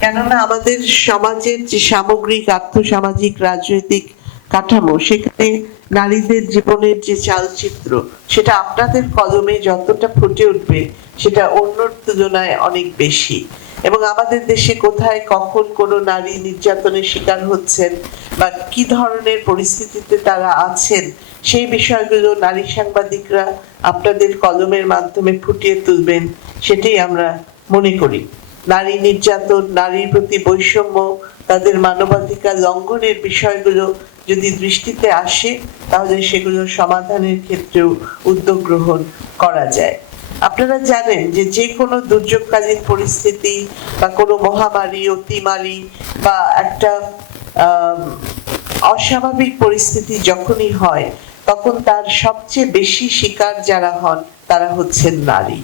কেননা আমাদের সমাজের যে সামগ্রিক আর্থসামাজিক রাজনৈতিক কাঠামো, সেখানে নারীদের জীবনের যে চালচিত্র, সেটা আপনাদের কলমে যতটা ফুটে উঠবে সেটা অন্যর তুলনায় অনেক বেশি। এবং আমাদের দেশে কোথায় কখন কোনো নারী নির্যাতনের শিকার হচ্ছেন বা কি ধরনের পরিস্থিতিতে তারা আছেন, সেই বিষয়গুলো নারী সাংবাদিকরা আপনাদের কলমের মাধ্যমে ফুটিয়ে তুলবেন, সেটাই আমরা মনে করি। নারী নির্যাতন, নারীর প্রতি বৈষম্য, তাদের মানবাধিকার লঙ্ঘনের বিষয়গুলো যদি দৃষ্টিতে আসে, তাহলে সেগুলো সমাধানের ক্ষেত্রেও উদ্যোগ গ্রহণ করা যায়। আপনারা জানেন যে যে কোনো দুর্যোগকালীন পরিস্থিতি বা কোনো মহামারী, অতিমারী বা একটা অস্বাভাবিক পরিস্থিতি যখনই হয়, তখন তার সবচেয়ে বেশি শিকার যারা হন তারা হচ্ছেন নারী।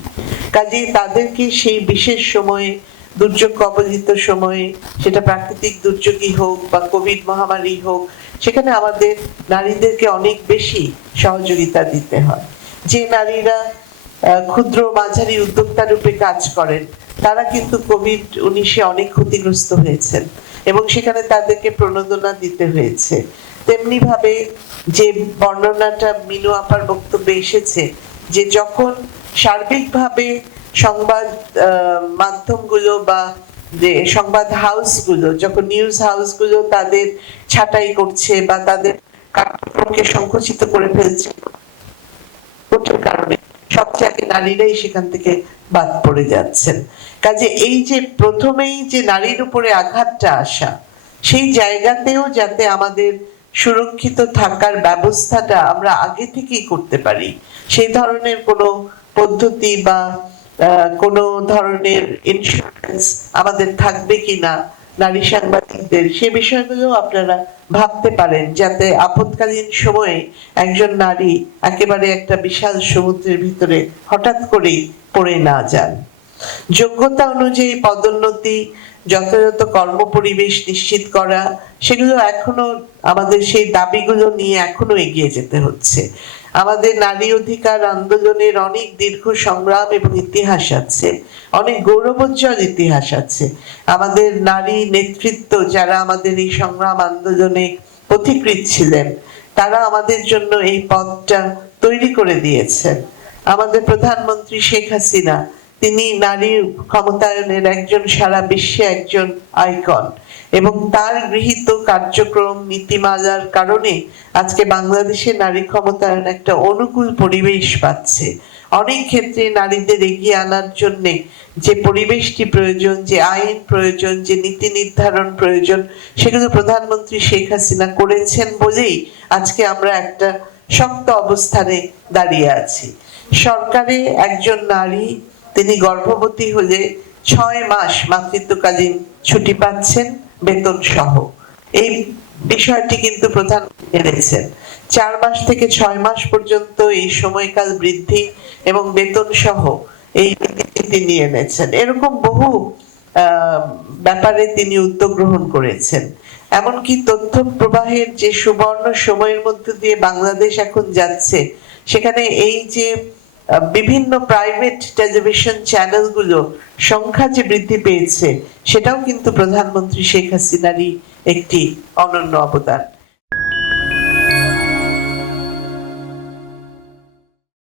কাজেই তাদেরকে সেই বিশেষ সময়ে, দুর্যোগ কবলিত সময়ে, সেটা প্রাকৃতিক দুর্যোগই হোক বা কোভিড মহামারী হোক, সেখানে আমাদের নারীদেরকে অনেক বেশি সহযোগিতা দিতে হয়। যে নারীরা ক্ষুদ্র মাঝারি উদ্যোক্তা রূপে কাজ করেন, তারা কিন্তু কোভিড-19 অনেক ক্ষতিগ্রস্ত হয়েছেন এবং সেখানে তাদেরকে প্রণোদনা দিতে হয়েছে। তেমনি ভাবে যে বর্ণনাটা মিনু আপার বক্তব্যে এসেছে, যে যখন সার্বিকভাবে সংবাদ মাধ্যমগুলো বা যে সংবাদ হাউসগুলো, যখন নিউজ হাউসগুলো তাদের ছাঁটাই করছে বা তাদের কার্যক্রমকে সংকুচিত করে ফেলছে, কারণে সবচেয়ে আগে নারীরাই সেখান থেকে বাদ পড়ে যাচ্ছেন। কাজে এই যে প্রথমেই যে নারীর উপরে আঘাতটা আসা, সেই জায়গাতেও যাতে আমাদের সুরক্ষিত থাকার ব্যবস্থাটা আমরা আগে থেকেই করতে পারি, সেই ধরনের কোনো পদ্ধতি বা কোনো ধরনের ইন্স্যুরেন্স আমাদের থাকবে কিনা নারী সাংবাদিকদের, সে বিষয়গুলো আপনারা ভাবতে পারেন, যাতে আপদকালীন সময়ে একজন নারী একেবারে একটা বিশাল সমুদ্রের ভিতরে হঠাৎ করেই পড়ে না যান। যোগ্যতা অনুযায়ী পদোন্নতি, যথাযথ কর্মপরিবেশ নিশ্চিত করা, সেগুলো এখনো আমাদের সেই দাবিগুলো নিয়ে এখনো এগিয়ে যেতে হচ্ছে। আমাদের নারী অধিকার আন্দোলনের অনেক দীর্ঘ সংগ্রাম এবং ইতিহাস আছে, অনেক গৌরবোজ্জ্বল ইতিহাস আছে। আমাদের নারী নেতৃত্ব যারা আমাদের এই সংগ্রাম আন্দোলনে পথিকৃৎ ছিলেন, তারা আমাদের জন্য এই পথটা তৈরি করে দিয়েছেন। আমাদের প্রধানমন্ত্রী শেখ হাসিনা, তিনি নারী ক্ষমতায়নের একজন সারা বিশ্বে একজন আইকন, এবং তার গৃহীত কার্যক্রম নীতিমালার কারণে আজকে বাংলাদেশে নারী ক্ষমতায়ন একটা অনুকূল পরিবেশ পাচ্ছে। অনেক ক্ষেত্রে নারীদের এগিয়ে আনার জন্য যে পরিবেশটি প্রয়োজন, যে আইন প্রয়োজন, যে নীতি নির্ধারণ প্রয়োজন, সেগুলো প্রধানমন্ত্রী শেখ হাসিনা করেছেন বলেই আজকে আমরা একটা শক্ত অবস্থানে দাঁড়িয়ে আছি। সরকারে একজন নারী, তিনি গর্ভবতী হলে 6 মাস মাতৃত্বকালীন ছুটি পাচ্ছেন বেতন সহ। এই বিষয়টি কিন্তু প্রধানমন্ত্রী এনেছেন। 4 মাস থেকে 6 মাস পর্যন্ত এই সময়কাল বৃদ্ধি এবং বেতন সহ এই নীতিটি তিনি এনেছেন। এরকম বহু ব্যাপারে তিনি উদ্যোগ গ্রহণ করেছেন। এমনকি তথ্য প্রবাহের যে সুবর্ণ সময়ের মধ্যে দিয়ে বাংলাদেশ এখন যাচ্ছে, সেখানে এই যে বিভিন্ন প্রাইভেট টেলিভিশন চ্যানেলগুলো সংখ্যা যে বৃদ্ধি পেয়েছে, সেটাও কিন্তু প্রধানমন্ত্রী শেখ হাসিনারই একটি অনন্য অবদান।